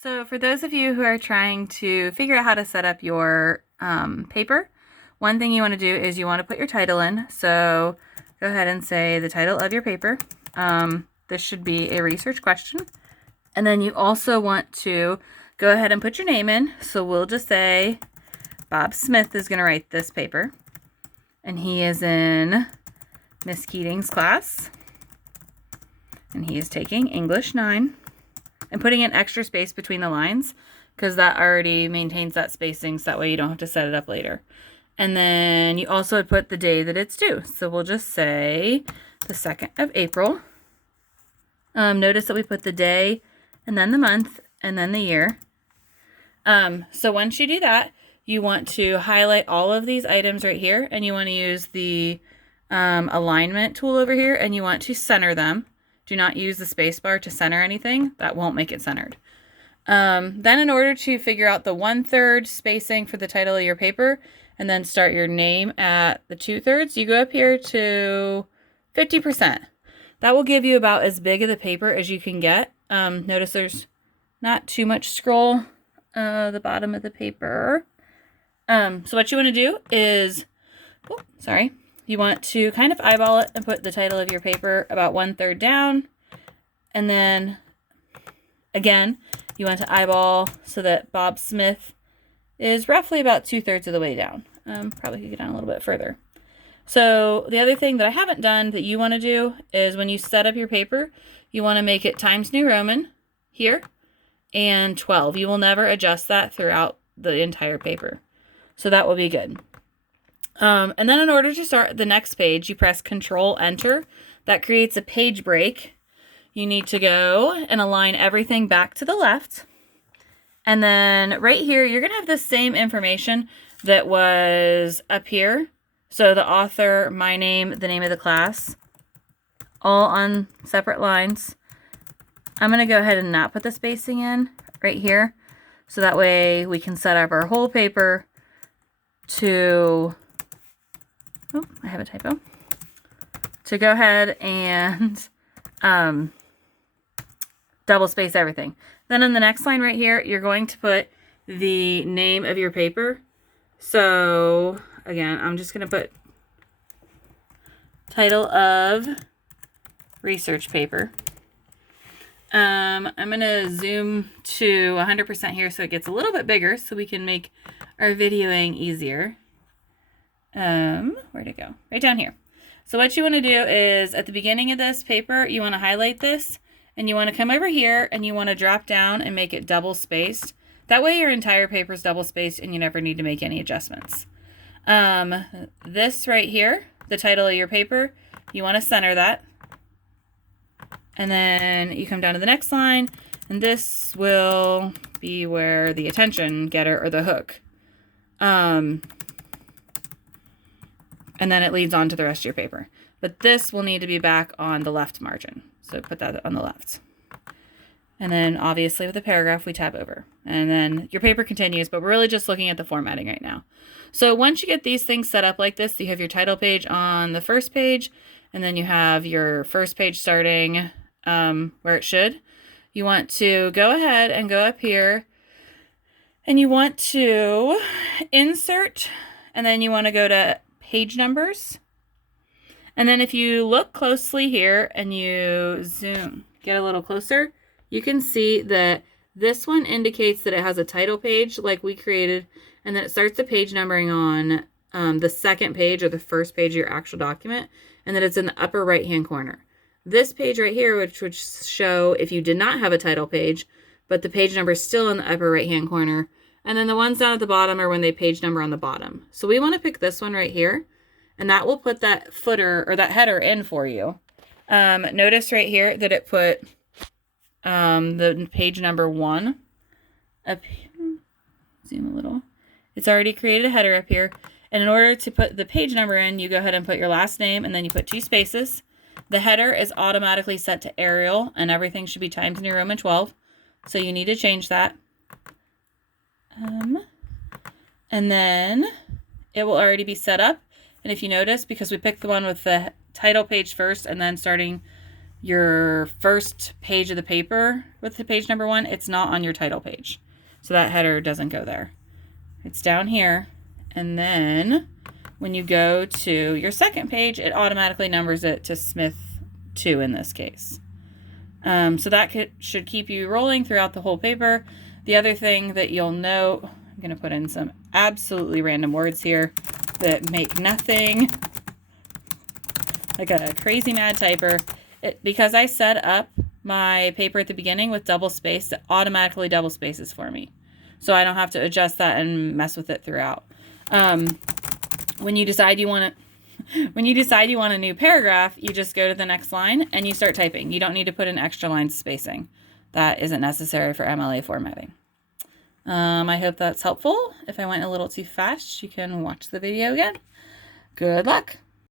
So for those of you who are trying to figure out how to set up your paper, one thing you want to do is you want to put your title in. So go ahead and say the title of your paper. This should be a research question. And then you also want to go ahead and put your name in. So we'll just say Bob Smith is going to write this paper. And he is in Miss Keating's class. And he is taking English 9. And putting an extra space between the lines because that already maintains that spacing, so that way you don't have to set it up later. And then you also would put the day that it's due. So we'll just say the 2nd of April. Notice that we put the day and then the month and then the year. So once you do that, you want to highlight all of these items right here, and you want to use the alignment tool over here, and you want to center them. Do not use the space bar to center anything. That won't make it centered. Then in order to figure out the 1/3 spacing for the title of your paper and then start your name at the 2/3, you go up here to 50%. That will give you about as big of the paper as you can get. Notice there's not too much scroll the bottom of the paper. So what you want to do is, you want to kind of eyeball it and put the title of your paper about 1/3 down. And then, again, you want to eyeball so that Bob Smith is roughly about 2/3 of the way down. Probably could get down a little bit further. So the other thing that I haven't done that you want to do is when you set up your paper, you want to make it Times New Roman here and 12. You will never adjust that throughout the entire paper. So that will be good. And then in order to start the next page, you press Control-Enter. That creates a page break. You need to go and align everything back to the left. And then right here, you're going to have the same information that was up here. So the author, my name, the name of the class, all on separate lines. I'm going to go ahead and not put the spacing in right here. So that way we can set up our whole paper to... Oh, I have a typo. To go ahead and double space everything. Then in the next line right here, you're going to put the name of your paper. So again, I'm just going to put title of research paper. I'm going to zoom to 100% here so it gets a little bit bigger so we can make our videoing easier. Where'd it go? Right down here. So what you want to do is at the beginning of this paper, you want to highlight this and you want to come over here and you want to drop down and make it double spaced. That way your entire paper is double spaced and you never need to make any adjustments. This right here, the title of your paper, you want to center that. And then you come down to the next line and this will be where the attention getter or the hook. And then it leads on to the rest of your paper. But this will need to be back on the left margin. So put that on the left. And then obviously with the paragraph, we tab over. And then your paper continues, but we're really just looking at the formatting right now. So once you get these things set up like this, you have your title page on the first page, and then you have your first page starting where it should. You want to go ahead and go up here, and you want to insert, and then you want to go to page numbers. And then if you look closely here and you zoom, get a little closer, you can see that this one indicates that it has a title page like we created, and then it starts the page numbering on the second page or the first page of your actual document, and that it's in the upper right hand corner. This page right here, which would show if you did not have a title page, but the page number is still in the upper right hand corner. And then the ones down at the bottom are when they page number on the bottom. So we want to pick this one right here, and that will put that footer or that header in for you. Notice right here that it put the page number 1 up here. Zoom a little. It's already created a header up here. And in order to put the page number in, you go ahead and put your last name, and then you put 2 spaces. The header is automatically set to Arial, and everything should be Times New Roman 12. So you need to change that. And then it will already be set up. And if you notice, because we picked the one with the title page first and then starting your first page of the paper with the page number 1, it's not on your title page. So that header doesn't go there. It's down here. And then when you go to your second page, it automatically numbers it to Smith 2 in this case. So that should keep you rolling throughout the whole paper. The other thing that you'll note, I'm going to put in some absolutely random words here that make nothing, like a crazy mad typer. Because I set up my paper at the beginning with double space, it automatically double spaces for me. So I don't have to adjust that and mess with it throughout. When you decide you want a new paragraph, you just go to the next line and you start typing. You don't need to put in extra line spacing. That isn't necessary for MLA formatting. I hope that's helpful. If I went a little too fast, you can watch the video again. Good luck.